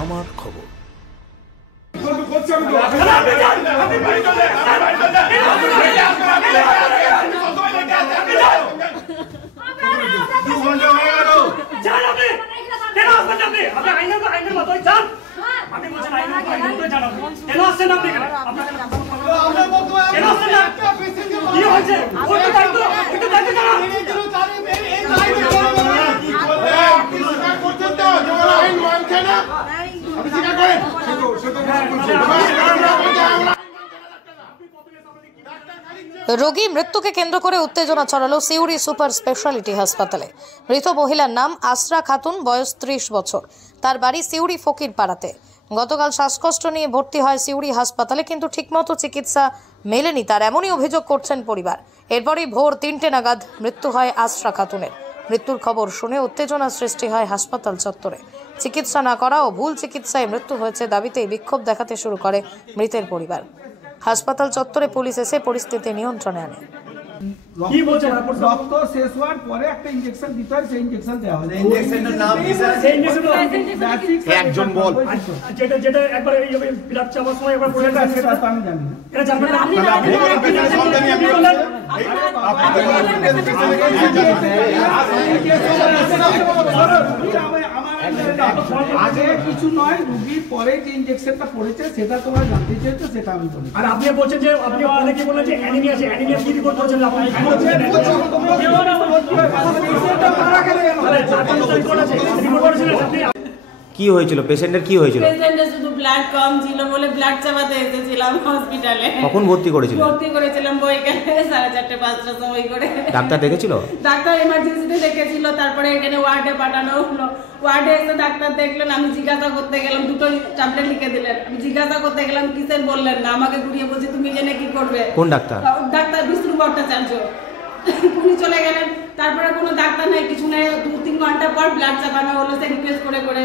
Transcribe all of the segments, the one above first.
আমার খবর। রোগী মৃত্যুকে কেন্দ্র করে উত্তেজনা ছড়ালো সিউড়ি সুপার স্পেশালিটি হাসপাতালে। মৃত মহিলার নাম আসরা খাতুন, বয়স 30 বছর। তার বাড়ি সিউড়ি ফকির পাড়াতে। গতকাল শ্বাসকষ্ট নিয়ে ভর্তি হয় সিউড়ি হাসপাতালে, কিন্তু ঠিকমতো চিকিৎসা মেলেনি তার, এমনই অভিযোগ করছেন পরিবার। এরপরই ভোর 3টে নাগাদ মৃত্যু হয় আসরা খাতুনের। মৃত্যুর খবর শুনে উত্তেজনা সৃষ্টি হয় হাসপাতাল চত্বরে। চিকিৎসা না করা ও ভুল চিকিৎসায় মৃত্যু হয়েছে দাবিতে বিক্ষোভ দেখাতে শুরু করে মৃতের পরিবার। হাসপাতাল চত্বরে পুলিশ এসে পরিস্থিতি নিয়ন্ত্রণে আনে। কি বলছেন? রক্ত শেষ হওয়ার পরে একটা ইনজেকশন দিতে হয়, সেই ইনজেকশন দেওয়া হয়। ইনজেকশনের নাম কি স্যার? সেই ইনজেকশন একজন বল, যেটা যেটা একবার এই ব্লাড চাওয়ার সময় একবার বলে দেন, সেটা তো আমি জানি না। এটা জানবেন না আপনি? আপনি বলেন আগে কিছু নয়, রোগীর পরে যে ইনজেকশনটা পড়েছে সেটা তোমরা জানতে চেয়েছো, সেটা আমি বলি। আর আপনি বলছেন যে আপনি অনেকে বলেন যে অ্যানিমিয়া আছে, অ্যানিমিয়া কি রিপোর্ট করেছেন আপনি? কি হয়েছিল পেশেন্টের? কি হয়েছিল? পেশেন্টের শুধু ব্লাড কম ছিল বলে ব্লাড চাপাতে এসেছিলাম হসপিটালে। কখন ভর্তি করেছিল? ভর্তি করেছিলাম বইকালে 4:30 5টা সময় করে। ডাক্তার দেখেছিল? ডাক্তার এমার্জেন্সিতে দেখেছিল, তারপরে এখানে ওয়ার্ডে পাঠানো হলো। ওয়ার্ডে এসে ডাক্তার দেখলেন, আমি জিজ্ঞাসা করতে গেলাম, দুটো ট্যাবলেট লিখে দিলেন। আমি জিজ্ঞাসা করতে গেলাম কিসের, বললেন না। আমাকে ঘুরিয়ে বলছে তুমি জেনে কি করবে? কোন ডাক্তার? ডাক্তার বিষ্ণু ভট্টাচার্য। উনি চলে গেলেন। তারপরে কোনো ডাক্তার নাই, কিছু নাই। 2-3 ঘন্টা পর ব্লাড চাপানো হলো, সে রিকোয়েস্ট করে করে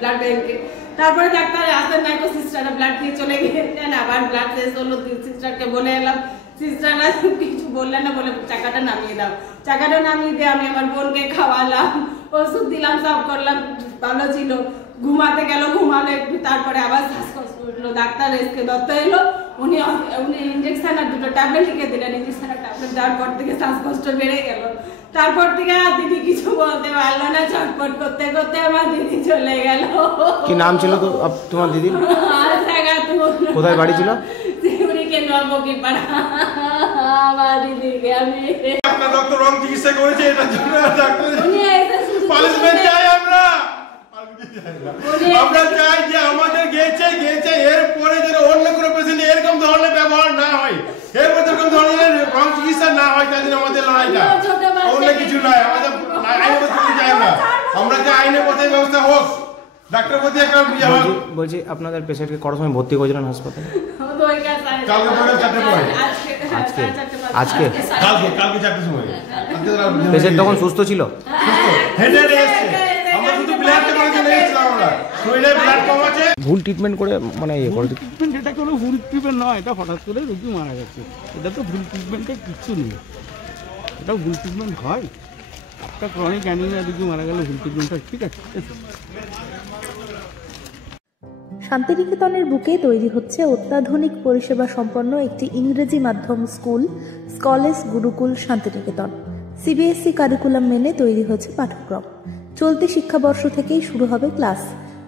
ব্লাড ব্যাংকে। তারপরে ডাক্তার আসেন নাই, তো সিস্টাররা ব্লাড দিয়ে চলে গিয়েছেন। আবার ব্লাড টেস্ট হলো, সিস্টারকে বলে এলাম। সিস্টাররা কিছু বললেন না, বলে চাকাটা নামিয়ে দাও। চাকাটা নামিয়ে দিয়ে আমি আমার বোনকে খাওয়ালাম, ওষুধ দিলাম, সব করলাম, ভালো ছিল। ঘুমাতে গেল, ঘুমালো একটু, তারপরে আবার শ্বাসকষ্ট উঠলো। ডাক্তার এসকে দত্ত এলো, উনি ইঞ্জেকশন আর দুটো ট্যাবলেট লিখে দিলেন। ইঞ্জেকশন আর ট্যাবলেট দেওয়ার পর থেকে শ্বাসকষ্ট বেড়ে গেল। তারপর থেকে আর দিদি কিছু বলতে পারলো না, ছটফট করতে করতে আমার দিদি চলে গেল। কি নাম ছিল তো তোমার দিদির? কোথায় বাড়ি ছিল? সিউড়ি কেন্দ্র ফকির পাড়া। আমার দিদিকে আমি আপনার ডক্টর রং চিকিৎসা করেছে, এটার জন্য ডাক্তার পানিশমেন্ট চাই। আমরা চাই যে আমাদের গেছে এরপরে যেন অন্য কোনো পেশেন্ট এরকম ধরনের ব্যবহার না হয়, এরপর এরকম ধরনের রং চিকিৎসা না হয়, তাই জন্য আমাদের লড়াইটা। অন্য কিছু নয়, আমাদের আইনের পথে চাই না। আমরা চাই আইনের পথে ব্যবস্থা হোক, ডাক্তার প্রতি একটা ইয়ে হোক। বলছি আপনাদের পেশেন্টকে কত সময় ভর্তি করেছিলেন হাসপাতালে? কালকে পরে 4টের পরে। আজকে আজকে কালকে 4টের সময়। পেশেন্ট তখন সুস্থ ছিল? হেডে এসেছে, আমরা শুধু ব্লাডটা করে চলে এসেছিলাম। আমরা শরীরে ব্লাড কম আছে, ভুল ট্রিটমেন্ট করে মানে ইয়ে করে ট্রিটমেন্ট, এটা কোনো ভুল ট্রিটমেন্ট নয়। এটা হঠাৎ করে রোগী মারা গেছে, এটা তো ভুল ট্রিটমেন্টের কিচ্ছু নেই। এটা ভুল ট্রিটমেন্ট হয়? একটা ক্রনিক অ্যানিমিয়া রোগী মারা গেলে ভুল ট্রিটমেন্টটা ঠিক আছে। শান্তিনিকেতনের বুকে তৈরি হচ্ছে অত্যাধুনিক পরিষেবা সম্পন্ন একটি ইংরেজি মাধ্যম স্কুল, স্কলেজ গুরুকুল শান্তিনিকেতন। সিবিএসই কারিকুলাম মেনে তৈরি হয়েছে পাঠ্যক্রম। চলতি শিক্ষাবর্ষ থেকেই শুরু হবে ক্লাস।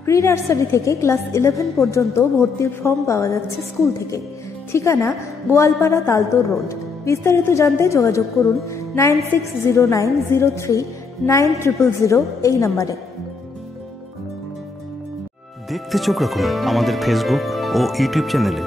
প্রি নার্সারি থেকে ক্লাস 11 পর্যন্ত ভর্তির ফর্ম পাওয়া যাচ্ছে স্কুল থেকে। ঠিকানা গোয়ালপাড়া, তালতোর রোড। বিস্তারিত জানতে যোগাযোগ করুন 9609039000 এই নম্বরে। দেখতে চোখ রাখুন আমাদের ফেসবুক ও ইউটিউব চ্যানেলে।